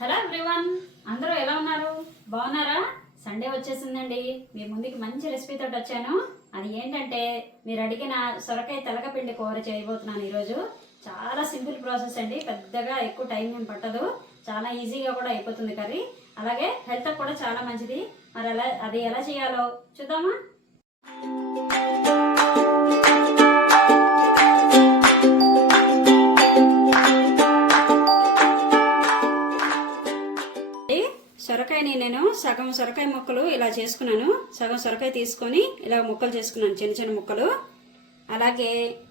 Hello everyone, అందరూ ఎలా ఉన్నారు? బాగున్నారా? సండే వచ్చేసిందండి. మీ ముందుకి మంచి రెసిపీ తోటి వచ్చాను. అది ఏంటంటే మీరు అడిగిన సొరకాయ తెలకపిండి కూర చేయబోతున్నాను ఈరోజు. చాలా సింపుల్ ప్రాసెస్ అండి, పెద్దగా ఎక్కువ టైం ఏం పట్టదు, చాలా ఈజీగా కూడా అయిపోతుంది కర్రీ. అలాగే హెల్త్ కూడా చాలా మంచిది. మరి అది ఎలా చేయాలో చూద్దామా? సొరకాయని నేను సగం సొరకాయ ముక్కలు ఇలా చేసుకున్నాను. సగం సొరకాయ తీసుకొని ఇలా ముక్కలు చేసుకున్నాను, చిన్న చిన్న ముక్కలు. అలాగే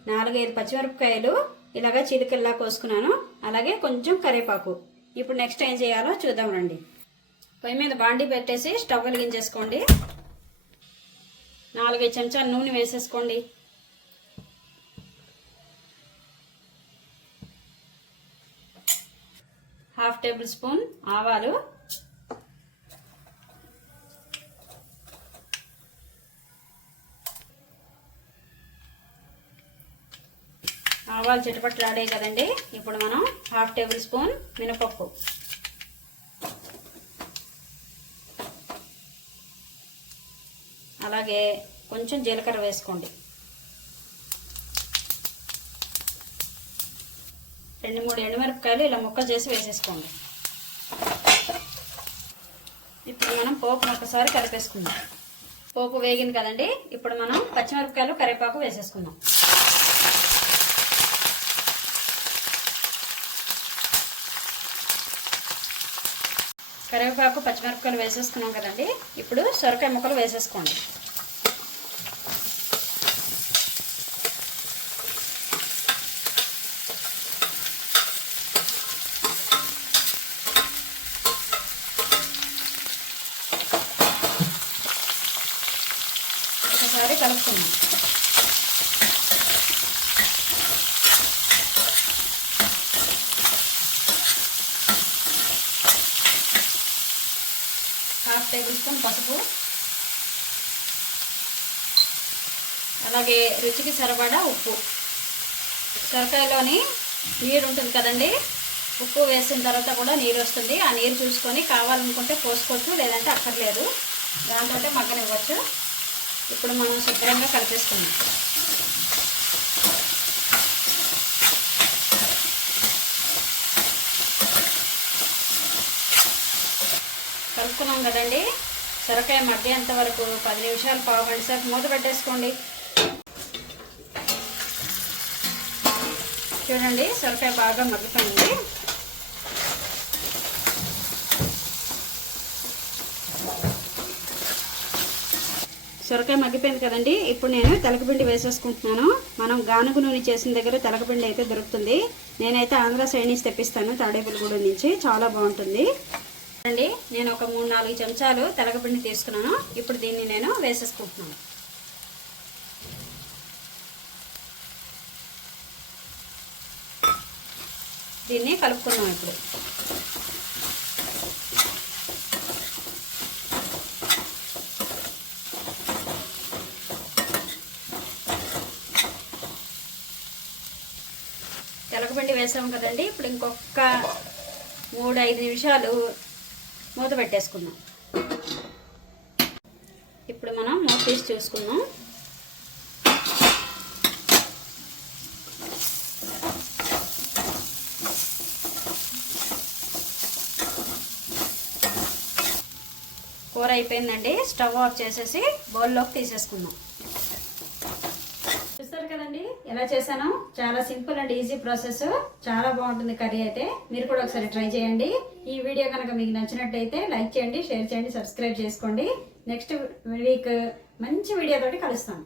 4-5 పచ్చిమిరపకాయలు ఇలాగా చిలుకల్లా కోసుకున్నాను. అలాగే కొంచెం కరివేపాకు. ఇప్పుడు నెక్స్ట్ ఏం చేయాలో చూద్దాం రండి. పొయ్యి మీద బాండీ పెట్టేసి స్టవ్ వెలిగించేసుకోండి. 4-5 చెంచాలు నూనె వేసేసుకోండి. ½ టేబుల్ స్పూన్ ఆవాలు, ఆవాలు చిటపట్లాడే కదండి. ఇప్పుడు మనం ½ టేబుల్ స్పూన్ మినపప్పు, అలాగే కొంచెం జీలకర్ర వేసుకోండి. 2-3 ఎండుమిరపకాయలు ఇలా ముక్కలు చేసి వేసేసుకోండి. ఇప్పుడు మనం పోపు ఒకసారి కలిపేసుకుందాం. పోపు వేగింది కదండి. ఇప్పుడు మనం పచ్చిమిరపకాయలు కరివేపాకు వేసేసుకుందాం. కరివేపాకు పచ్చిమిరపకాయలు వేసేసుకున్నాం కదండి. ఇప్పుడు సొరకాయ ముక్కలు వేసేసుకోండి. ఒకసారి కలుపుకుందాం. ½ టేబుల్ స్పూన్ పసుపు, అలాగే రుచికి సరిపడా ఉప్పు. సొరకాయలోని నీరు ఉంటుంది కదండి, ఉప్పు వేసిన తర్వాత కూడా నీరు వస్తుంది. ఆ నీరు చూసుకొని కావాలనుకుంటే పోసుకోవచ్చు, లేదంటే అక్కర్లేదు, దాంతో మగ్గనివ్వచ్చు. ఇప్పుడు మనం శుభ్రంగా కలిపేసుకుందాం. కలుపుకున్నాం కదండి. సొరకాయ మగ్గేంత వరకు 10 నిమిషాలు, పావు గంట సేపు మూత పెట్టేసుకోండి. చూడండి, సొరకాయ బాగా మగ్గిపోయింది. సొరకాయ మగ్గిపోయింది కదండి. ఇప్పుడు నేను తెలకపిండి వేసేసుకుంటున్నాను. మనం గానుగు నూనె చేసిన దగ్గర తెలకపిండి అయితే దొరుకుతుంది. నేనైతే ఆంధ్ర సైడ్ నుంచి తెప్పిస్తాను, తాడేపల్లిగూడెం నుంచి. చాలా బాగుంటుంది అండి. నేను ఒక 3-4 చెంచాలు తెలకపిండి తీసుకున్నాను. ఇప్పుడు దీన్ని నేను వేసేసుకుంటున్నాను. దీన్ని కలుపుకున్నాం. ఇప్పుడు తెలకపిండి వేసాం కదండి. ఇప్పుడు ఇంకొక 3-5 నిమిషాలు మూత పెట్టేసుకుందాం. ఇప్పుడు మనం మూత తీసి చూసుకుందాం. కూర అయిపోయిందండి. స్టవ్ ఆఫ్ చేసేసి బౌల్లోకి తీసేసుకుందాం. చూస్తారు కదండి ఎలా చేశాను. చాలా సింపుల్ అండ్ ఈజీ ప్రాసెస్. చాలా బాగుంటుంది కర్రీ అయితే. మీరు కూడా ఒకసారి ట్రై చేయండి. ఈ వీడియో కనుక మీకు నచ్చినట్టయితే లైక్ చేయండి, షేర్ చేయండి, సబ్స్క్రైబ్ చేసుకోండి. నెక్స్ట్ వీక్ మంచి వీడియో తోటి కలుస్తాను.